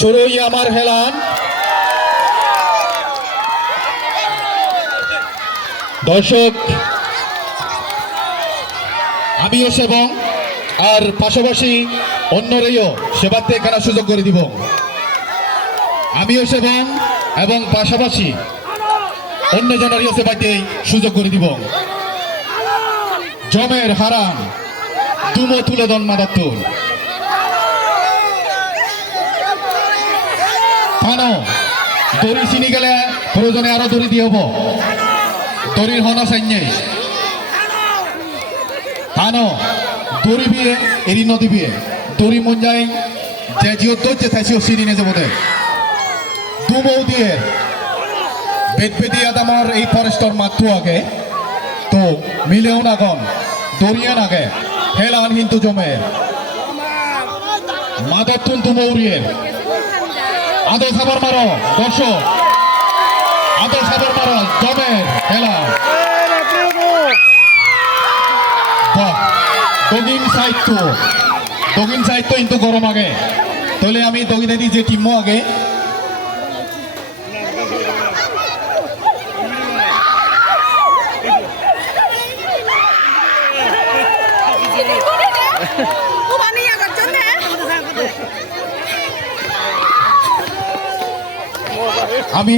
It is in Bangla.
শুরুই আমার হেলান। দর্শক আমিও সেবং আর পাশাপাশি অন্যরাইও সেবাতে কেনার সুযোগ করে দিব। আমিও সেবং এবং পাশাপাশি অন্যজনেরও সেবাতে সুযোগ করে দিব। জমের হারান দুমো তুলে দন মাদাত্তুর থানো দড়ি চিনি গেলে প্রয়োজনে আরো দড়ি দিয়ে হব। দড়ির হন সাইনে থানো দড়ি বিয়ে এরি নদী বিয়ে দড়ি মন যায় যে জিও দৌড়ছে থাইছিও চিনি নে যাবো দে দুমৌ দিয়ে বেদ বেদি আদামর এই ফরেস্টর মাত্র আগে তো মিলেও না গন দড়িয়ে নাগে হেলান কিন্তু জমের মাদাতুন তুমৌরিয়ের আদো সাবর মারো দর্শক আদো সাবর মারো জমের হেলান দগিন সাহিত্য কিন্তু গরম আগে তাহলে আমি দগিনে দিই যে টিমও আগে আমি